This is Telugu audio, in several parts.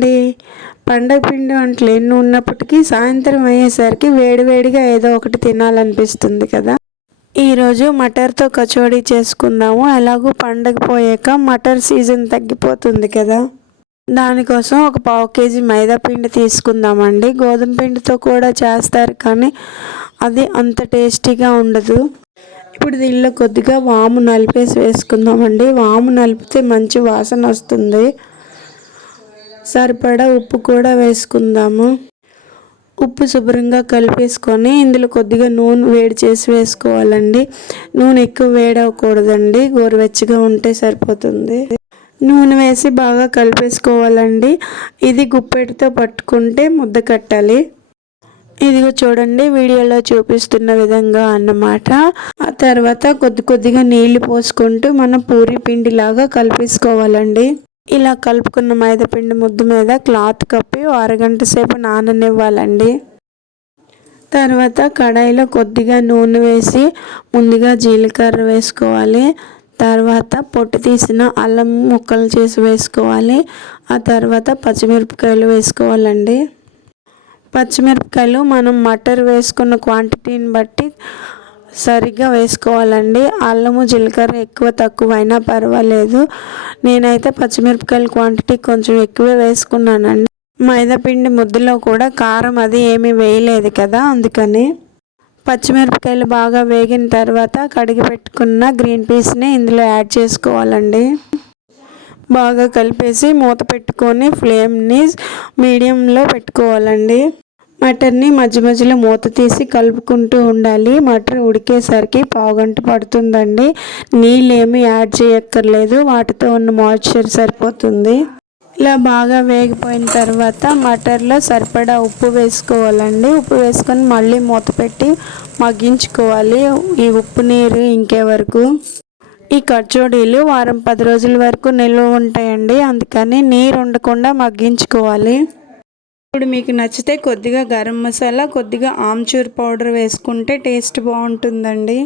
అండి. పండగ పిండి వంటలు ఎన్ని ఉన్నప్పటికీ సాయంత్రం అయ్యేసరికి వేడివేడిగా ఏదో ఒకటి తినాలనిపిస్తుంది కదా. ఈరోజు మటర్తో కచోడీ చేసుకుందాము. ఎలాగో పండగ పోయాక మటర్ సీజన్ తగ్గిపోతుంది కదా. దానికోసం ఒక 1/2 కేజీ మైదా పిండి తీసుకుందామండి. గోధుమ పిండితో కూడా చేస్తారు కానీ అది అంత టేస్టీగా ఉండదు. ఇప్పుడు దీనిలో కొద్దిగా వాము నలిపేసి వేసుకుందామండి. వాము నలిపితే మంచి వాసన వస్తుంది. సరిపడా ఉప్పు కూడా వేసుకుందాము. ఉప్పు శుభ్రంగా కలిపేసుకొని ఇందులో కొద్దిగా నూనె వేడి చేసి వేసుకోవాలండి. నూనె ఎక్కువ వేడవకూడదండి, గోరువెచ్చగా ఉంటే సరిపోతుంది. నూనె వేసి బాగా కలిపేసుకోవాలండి. ఇది గుప్పెటితో పట్టుకుంటే ముద్ద కట్టాలి. ఇదిగో చూడండి, వీడియోలో చూపిస్తున్న విధంగా అన్నమాట. ఆ తర్వాత కొద్దిగా నీళ్లు పోసుకుంటూ మనం పూరి పిండిలాగా కలిపేసుకోవాలండి. ఇలా కలుపుకున్న మైదా పిండి ముద్ద మీద క్లాత్ కప్పి అరగంట సేపు నాననివ్వాలండి. తర్వాత కడాయిలో కొద్దిగా నూనె వేసి ముందుగా జీలకర్ర వేసుకోవాలి. తర్వాత పొట్టు తీసిన అల్లం ముక్కలు చేసి వేసుకోవాలి. ఆ తర్వాత పచ్చిమిరపకాయలు వేసుకోవాలండి. పచ్చిమిరపకాయలు మనం మటర్ వేసుకున్న క్వాంటిటీని బట్టి సరిగ్గా వేసుకోవాలండి. అల్లము జీలకర్ర ఎక్కువ తక్కువ అయినా పర్వాలేదు. నేనైతే పచ్చిమిరపకాయల క్వాంటిటీ కొంచెం ఎక్కువే వేసుకున్నానండి. మైదాపిండి ముద్దలో కూడా కారం అది ఏమీ వేయలేదు కదా, అందుకని. పచ్చిమిరపకాయలు బాగా వేగిన తర్వాత కడిగి పెట్టుకున్న గ్రీన్ పీస్ని ఇందులో యాడ్ చేసుకోవాలండి. బాగా కలిపేసి మూత పెట్టుకొని ఫ్లేమ్ని మీడియంలో పెట్టుకోవాలండి. మటర్ని మధ్య మధ్యలో మూత తీసి కలుపుకుంటూ ఉండాలి. మటర్ ఉడికేసరికి 1/2 గంట పడుతుందండి. నీళ్ళు ఏమీ యాడ్ చేయక్కర్లేదు, వాటితో ఉన్న మాయిశ్చర్ సరిపోతుంది. ఇలా బాగా వేగిపోయిన తర్వాత మటర్లో సరిపడా ఉప్పు వేసుకోవాలండి. ఉప్పు వేసుకొని మళ్ళీ మూత పెట్టి మగ్గించుకోవాలి ఈ ఉప్పు నీరు ఇంకే వరకు. ఈ కచోడీలు వారం 10 రోజుల వరకు నిల్వ ఉంటాయండి, అందుకని నీరు ఉండకుండా మగ్గించుకోవాలి. ఇప్పుడు మీకు నచ్చితే కొద్దిగా గరం మసాలా, కొద్దిగా ఆమ్చూర్ పౌడర్ వేసుకుంటే టేస్ట్ బాగుంటుందండి.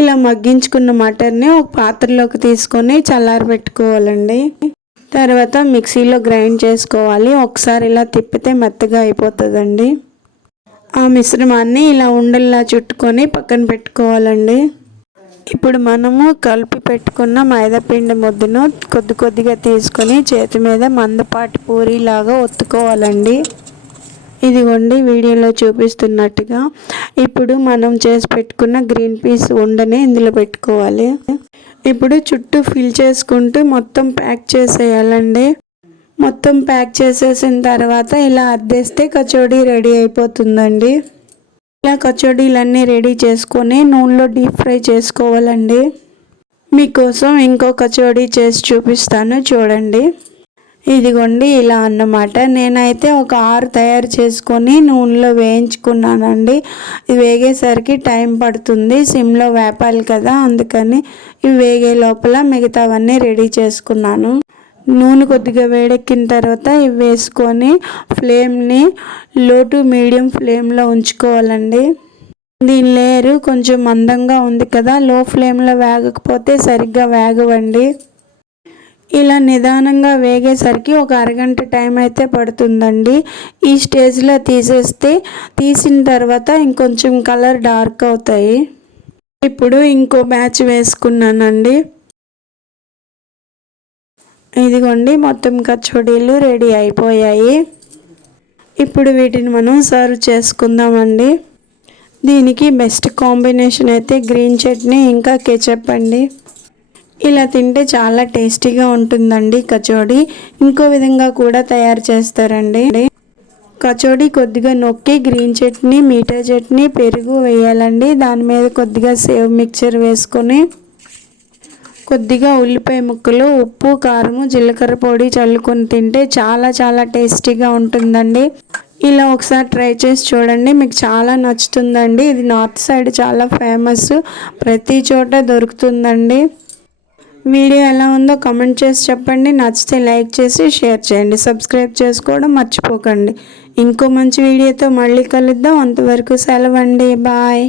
ఇలా మగ్గించుకున్న మటన్ని ఒక పాత్రలోకి తీసుకొని చల్లారబెట్టుకోవాలండి. తర్వాత మిక్సీలో గ్రైండ్ చేసుకోవాలి. ఒకసారి ఇలా తిప్పితే మెత్తగా అయిపోతుందండి. ఆ మిశ్రమాన్ని ఇలా ఉండల్లా చుట్టుకొని పక్కన పెట్టుకోవాలండి. ఇప్పుడు మనము కలిపి పెట్టుకున్న మైదాపిండి ముద్దను కొద్దిగా తీసుకొని చేతి మీద మందపాటి పూరీలాగా ఒత్తుకోవాలండి. ఇదిగోండి వీడియోలో చూపిస్తున్నట్టుగా. ఇప్పుడు మనం చేసి పెట్టుకున్న గ్రీన్ పీస్ ఉండని ఇందులో పెట్టుకోవాలి. ఇప్పుడు చుట్టూ ఫిల్ చేసుకుంటూ మొత్తం ప్యాక్ చేసేయాలండి. మొత్తం ప్యాక్ చేసేసిన తర్వాత ఇలా అద్దేస్తే కచోడీ రెడీ అయిపోతుందండి. ఇలా కచోడీలన్నీ రెడీ చేసుకొని నూనెలో డీప్ ఫ్రై చేసుకోవాలండి. మీకోసం ఇంకో కచోడీ చేసి చూపిస్తాను చూడండి. ఇదిగోండి ఇలా అన్నమాట. నేనైతే ఒక 6 తయారు చేసుకొని నూనెలో వేయించుకున్నానండి. ఇది వేగేసరికి టైం పడుతుంది, సిమ్లో వేపాలి కదా, అందుకని ఇవి వేగే లోపల మిగతావన్నీ రెడీ చేసుకున్నాను. నూనె కొద్దిగా వేడెక్కిన తర్వాత ఇవి వేసుకొని ఫ్లేమ్ని లో టు మీడియం ఫ్లేమ్లో ఉంచుకోవాలండి. దీని లేయరు కొంచెం మందంగా ఉంది కదా, లో ఫ్లేమ్లో వేగకపోతే సరిగ్గా వేగవండి. ఇలా నిదానంగా వేగేసరికి ఒక అరగంట టైం అయితే పడుతుందండి. ఈ స్టేజ్లో తీసిన తర్వాత ఇంకొంచెం కలర్ డార్క్ అవుతాయి. ఇప్పుడు ఇంకో బ్యాచ్ వేసుకున్నానండి. ఇదిగోండి మొత్తం కచోడీలు రెడీ అయిపోయాయి. ఇప్పుడు వీటిని మనం సర్వ్ చేసుకుందామండి. దీనికి బెస్ట్ కాంబినేషన్ అయితే గ్రీన్ చట్నీ ఇంకా కెచప్ అండి. ఇలా తింటే చాలా టేస్టీగా ఉంటుందండి కచోడీ. ఇంకో విధంగా కూడా తయారు చేస్తారండి. కచోడీ కొద్దిగా నొక్కి గ్రీన్ చట్నీ, మీఠా చట్నీ, పెరుగు వేయాలండి. దాని మీద కొద్దిగా సేవ్ మిక్చర్ వేసుకొని కొద్దిగా ఉల్లిపాయ ముక్కలు, ఉప్పు, కారము, జీలకర్ర పొడి చల్లుకొని తింటే చాలా చాలా టేస్టీగా ఉంటుందండి. ఇలా ఒకసారి ట్రై చేసి చూడండి, మీకు చాలా నచ్చుతుందండి. ఇది నార్త్ సైడ్ చాలా ఫేమస్, ప్రతి చోట దొరుకుతుందండి. వీడియో ఎలా ఉందో కామెంట్ చేసి చెప్పండి. నచ్చితే లైక్ చేసి షేర్ చేయండి. సబ్స్క్రైబ్ చేసుకోవడం మర్చిపోకండి. ఇంకో మంచి వీడియోతో మళ్ళీ కలుద్దాం. అంతవరకు సెలవండి. బాయ్.